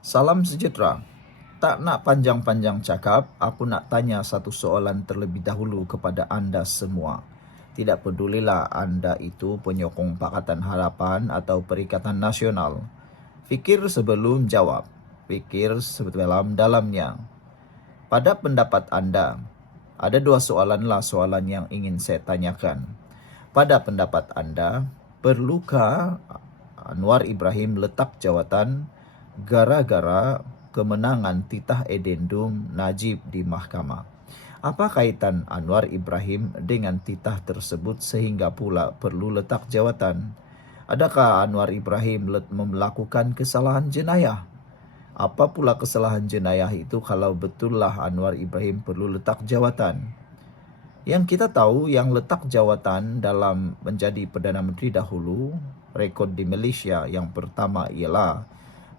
Salam sejahtera. Tak nak panjang-panjang cakap, aku nak tanya satu soalan terlebih dahulu kepada anda semua. Tidak pedulilah anda itu penyokong Pakatan Harapan atau Perikatan Nasional. Fikir sebelum jawab. Fikir sedalam-dalamnya. Pada pendapat anda, ada dua soalan yang ingin saya tanyakan. Pada pendapat anda, perlukah Anwar Ibrahim letak jawatan gara-gara kemenangan titah edendum Najib di mahkamah? Apa kaitan Anwar Ibrahim dengan titah tersebut sehingga pula perlu letak jawatan? Adakah Anwar Ibrahim melakukan kesalahan jenayah? Apa pula kesalahan jenayah itu kalau betullah Anwar Ibrahim perlu letak jawatan? Yang kita tahu yang letak jawatan dalam menjadi Perdana Menteri dahulu, rekod di Malaysia yang pertama ialah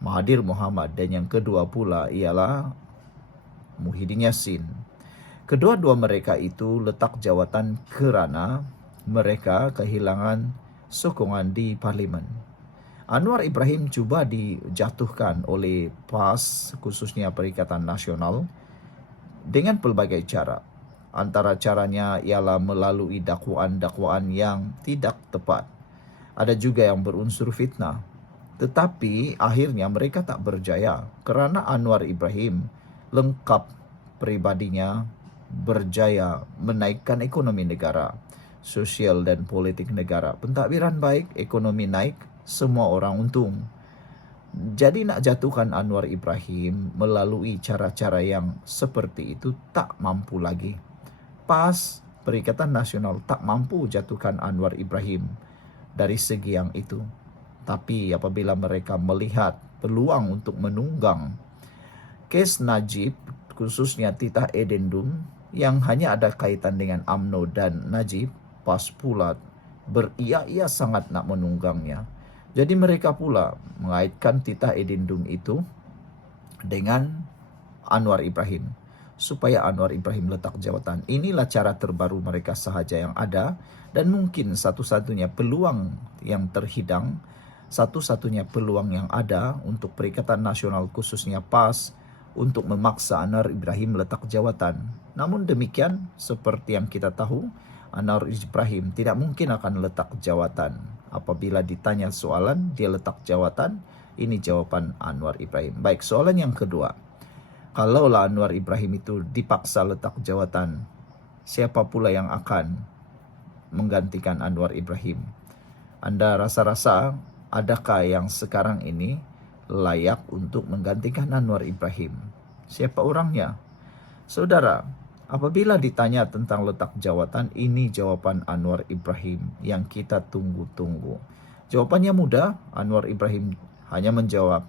Mahathir Mohamad dan yang kedua pula ialah Muhyiddin Yassin. Kedua-dua mereka itu letak jawatan kerana mereka kehilangan sokongan di Parlimen. Anwar Ibrahim cuba dijatuhkan oleh PAS, khususnya Perikatan Nasional, dengan pelbagai cara. Antara caranya ialah melalui dakwaan-dakwaan yang tidak tepat. Ada juga yang berunsur fitnah. Tetapi akhirnya mereka tak berjaya kerana Anwar Ibrahim lengkap peribadinya berjaya menaikkan ekonomi negara, sosial dan politik negara. Pentadbiran baik, ekonomi naik, semua orang untung. Jadi nak jatuhkan Anwar Ibrahim melalui cara-cara yang seperti itu tak mampu lagi. PAS, Perikatan Nasional, tak mampu jatuhkan Anwar Ibrahim dari segi yang itu. Tapi apabila mereka melihat peluang untuk menunggang kes Najib, khususnya titah edendum yang hanya ada kaitan dengan UMNO dan Najib, PAS pula beria-ia sangat nak menunggangnya. Jadi mereka pula mengaitkan titah edendum itu dengan Anwar Ibrahim, supaya Anwar Ibrahim letak jawatan. Inilah cara terbaru mereka sahaja yang ada dan mungkin satu-satunya peluang yang terhidang, satu-satunya peluang yang ada untuk Perikatan Nasional khususnya PAS untuk memaksa Anwar Ibrahim letak jawatan. Namun demikian, seperti yang kita tahu, Anwar Ibrahim tidak mungkin akan letak jawatan. Apabila ditanya soalan, dia letak jawatan. Ini jawapan Anwar Ibrahim. Baik, soalan yang kedua. Kalaulah Anwar Ibrahim itu dipaksa letak jawatan, siapa pula yang akan menggantikan Anwar Ibrahim? Anda rasa-rasa adakah yang sekarang ini layak untuk menggantikan Anwar Ibrahim? Siapa orangnya? Saudara, apabila ditanya tentang letak jawatan, ini jawapan Anwar Ibrahim yang kita tunggu-tunggu. Jawapannya mudah, Anwar Ibrahim hanya menjawab,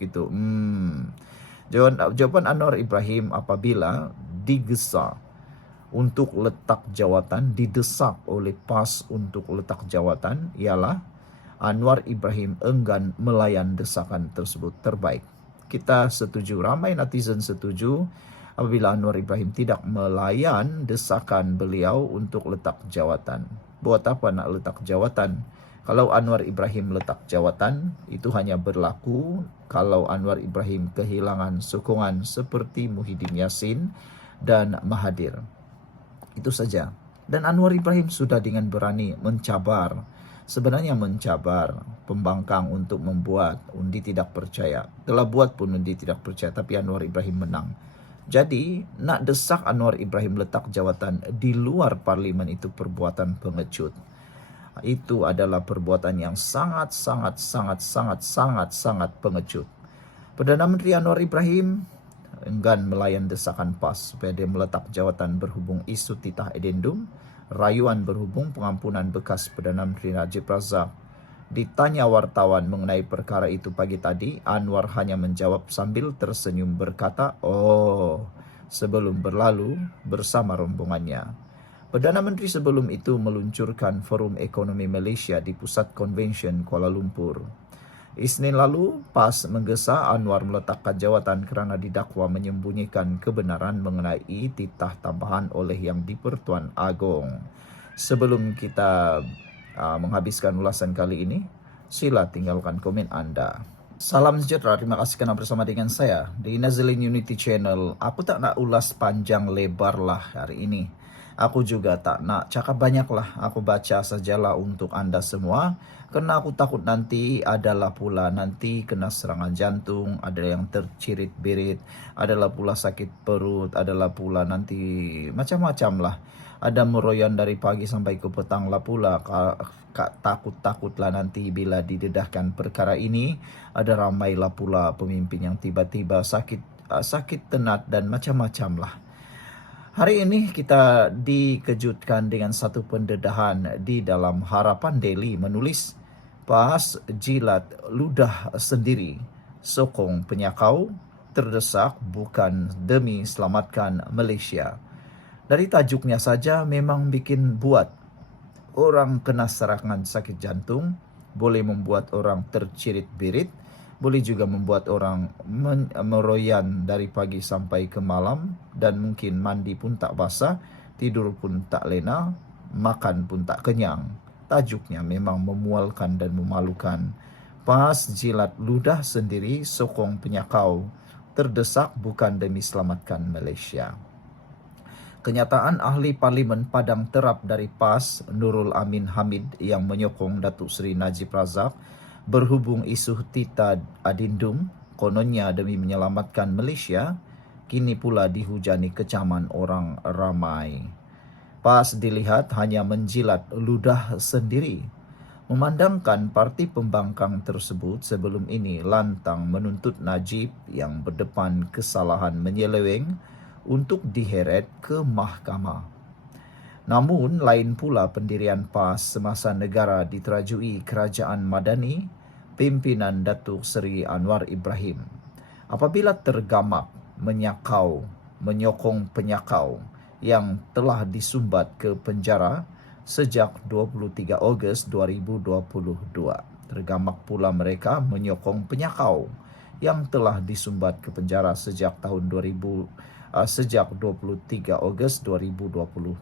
gitu. Jawapan Anwar Ibrahim apabila digesa untuk letak jawatan, didesak oleh PAS untuk letak jawatan, ialah Anwar Ibrahim enggan melayan desakan tersebut. Terbaik. Kita setuju, ramai netizen setuju apabila Anwar Ibrahim tidak melayan desakan beliau untuk letak jawatan. Buat apa nak letak jawatan? Kalau Anwar Ibrahim letak jawatan, itu hanya berlaku kalau Anwar Ibrahim kehilangan sokongan seperti Muhyiddin Yassin dan Mahathir. Itu saja. Dan Anwar Ibrahim sudah dengan berani mencabar, sebenarnya mencabar pembangkang untuk membuat undi tidak percaya. Telah buat pun undi tidak percaya, tapi Anwar Ibrahim menang. Jadi, nak desak Anwar Ibrahim letak jawatan di luar parlimen itu perbuatan pengecut. Itu adalah perbuatan yang sangat pengecut. Perdana Menteri Anwar Ibrahim enggan melayan desakan PAS supaya dia meletak jawatan berhubung isu titah edendum, rayuan berhubung pengampunan bekas Perdana Menteri Najib Razak. Ditanya wartawan mengenai perkara itu pagi tadi, Anwar hanya menjawab sambil tersenyum berkata, sebelum berlalu bersama rombongannya. Perdana Menteri sebelum itu meluncurkan Forum Ekonomi Malaysia di Pusat Convention Kuala Lumpur. Isnin lalu, PAS menggesa Anwar meletakkan jawatan kerana didakwa menyembunyikan kebenaran mengenai titah tambahan oleh Yang di-Pertuan Agong. Sebelum kita menghabiskan ulasan kali ini, sila tinggalkan komen anda. Salam sejahtera, terima kasih kerana bersama dengan saya di Nazilin Unity Channel. Aku tak nak ulas panjang lebar lah hari ini. Aku juga tak nak cakap banyak lah. Aku baca sajalah untuk anda semua. Kerana aku takut nanti adalah pula nanti kena serangan jantung, ada yang tercirit-birit, adalah pula sakit perut, adalah pula nanti macam-macam lah. Ada meroyan dari pagi sampai ke petang lah pula. Takut-takutlah nanti bila didedahkan perkara ini, ada ramailah pula pemimpin yang tiba-tiba sakit tenat dan macam-macam lah. Hari ini kita dikejutkan dengan satu pendedahan di dalam Harapan Daily menulis PAS jilat ludah sendiri, sokong penyakau, terdesak bukan demi selamatkan Malaysia. Dari tajuknya saja memang bikin buat orang kena serangan sakit jantung, boleh membuat orang tercirit-birit, boleh juga membuat orang meroyan dari pagi sampai ke malam, dan mungkin mandi pun tak basah, tidur pun tak lena, makan pun tak kenyang. Tajuknya memang memualkan dan memalukan. PAS jilat ludah sendiri, sokong penyakau, terdesak bukan demi selamatkan Malaysia. Kenyataan ahli Parlimen Padang Terap dari PAS, Nurul Amin Hamid, yang menyokong Datuk Seri Najib Razak berhubung isu Tita Adindum, kononnya demi menyelamatkan Malaysia, kini pula dihujani kecaman orang ramai. PAS dilihat hanya menjilat ludah sendiri, memandangkan parti pembangkang tersebut sebelum ini lantang menuntut Najib yang berdepan kesalahan menyeleweng untuk diheret ke mahkamah. Namun, lain pula pendirian PAS semasa negara diterajui kerajaan Madani, pimpinan Datuk Seri Anwar Ibrahim. Apabila tergamak menyokong penyakau yang telah disumbat ke penjara sejak 23 Ogos 2022. Tergamak pula mereka menyokong penyakau yang telah disumbat ke penjara sejak 23 Ogos 2022.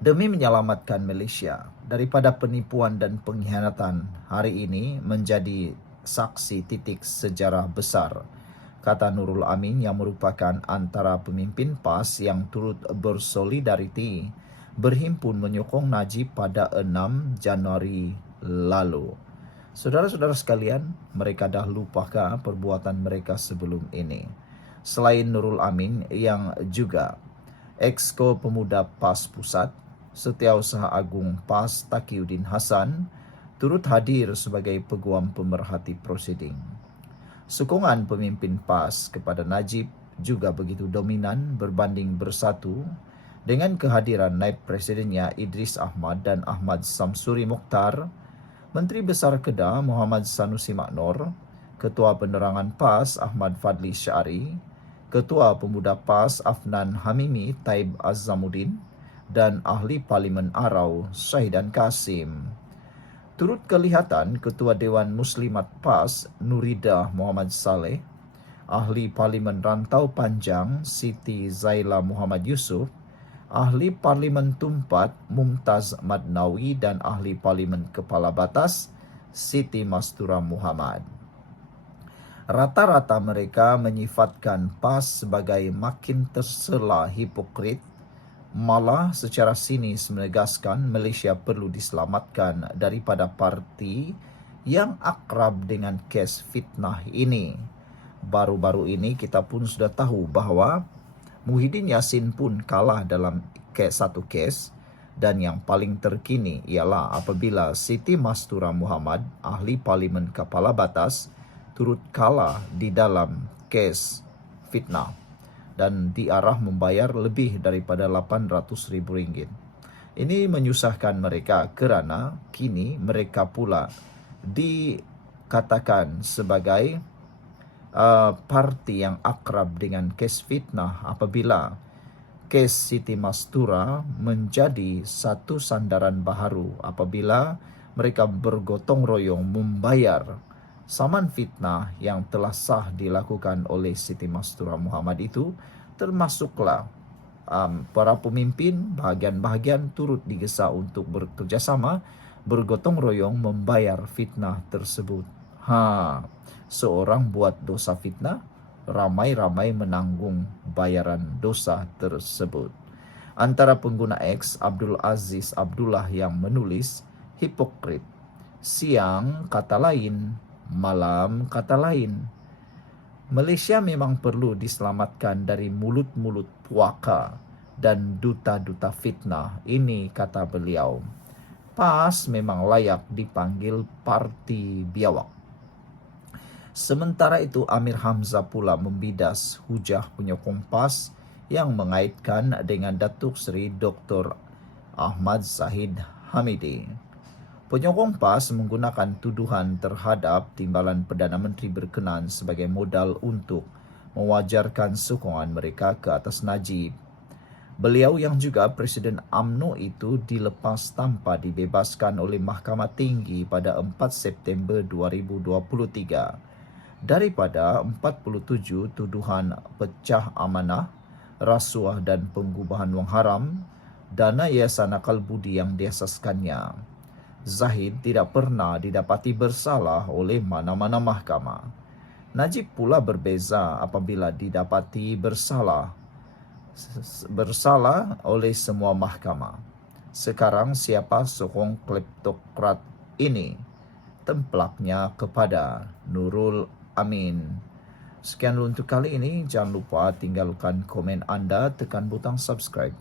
Demi menyelamatkan Malaysia daripada penipuan dan pengkhianatan, hari ini menjadi saksi titik sejarah besar, kata Nurul Amin yang merupakan antara pemimpin PAS yang turut bersolidariti berhimpun menyokong Najib pada 6 Januari lalu. Saudara-saudara sekalian, mereka dah lupakah perbuatan mereka sebelum ini? Selain Nurul Amin yang juga Exco Pemuda PAS Pusat, Setiausaha Agung PAS Takiuddin Hassan turut hadir sebagai peguam pemerhati prosiding. Sokongan pemimpin PAS kepada Najib juga begitu dominan berbanding bersatu dengan kehadiran Naib Presidennya Idris Ahmad dan Ahmad Samsuri Mokhtar, Menteri Besar Kedah Muhammad Sanusi Maknor, Ketua Penerangan PAS Ahmad Fadli Syari, Ketua Pemuda PAS Afnan Hamimi Taib Azzamuddin, dan Ahli Parlimen Arau Syahidan Kasim. Turut kelihatan Ketua Dewan Muslimat PAS Nuridah Muhammad Saleh, Ahli Parlimen Rantau Panjang Siti Zaila Muhammad Yusof, Ahli Parlimen Tumpat Mumtaz Madnawi, dan Ahli Parlimen Kepala Batas Siti Mastura Muhammad. Rata-rata mereka menyifatkan PAS sebagai makin tersela hipokrit, malah secara sinis menegaskan Malaysia perlu diselamatkan daripada parti yang akrab dengan kes fitnah ini. Baru-baru ini kita pun sudah tahu bahawa Muhyiddin Yassin pun kalah dalam satu kes, dan yang paling terkini ialah apabila Siti Mastura Muhammad, Ahli Parlimen Kepala Batas, turut kalah di dalam kes fitnah dan diarah membayar lebih daripada RM800,000. Ini menyusahkan mereka kerana kini mereka pula dikatakan sebagai parti yang akrab dengan kes fitnah apabila kes Siti Mastura menjadi satu sandaran baharu apabila mereka bergotong royong membayar saman fitnah yang telah sah dilakukan oleh Siti Mastura Muhammad itu, termasuklah para pemimpin bahagian-bahagian turut digesa untuk bekerjasama bergotong royong membayar fitnah tersebut. Seorang buat dosa fitnah, ramai-ramai menanggung bayaran dosa tersebut. Antara pengguna X, Abdul Aziz Abdullah yang menulis, hipokrit. Siang kata lain, malam kata lain. Malaysia memang perlu diselamatkan dari mulut-mulut puaka dan duta-duta fitnah. Ini kata beliau. PAS memang layak dipanggil parti biawak. Sementara itu Amir Hamzah pula membidas hujah penyokong PAS yang mengaitkan dengan Datuk Seri Dr. Ahmad Zahid Hamidi. Penyokong PAS menggunakan tuduhan terhadap timbalan Perdana Menteri berkenan sebagai modal untuk mewajarkan sokongan mereka ke atas Najib. Beliau yang juga Presiden UMNO itu dilepas tanpa dibebaskan oleh Mahkamah Tinggi pada 4 September 2023. Daripada 47 tuduhan pecah amanah, rasuah dan pengubahan wang haram, dana Yayasan Akal Budi yang diasaskannya, Zahid tidak pernah didapati bersalah oleh mana-mana mahkamah. Najib pula berbeza apabila didapati bersalah oleh semua mahkamah. Sekarang siapa sokong kleptokrat ini? Templaknya kepada Nurul Amin. Sekian untuk kali ini. Jangan lupa tinggalkan komen anda, tekan butang subscribe.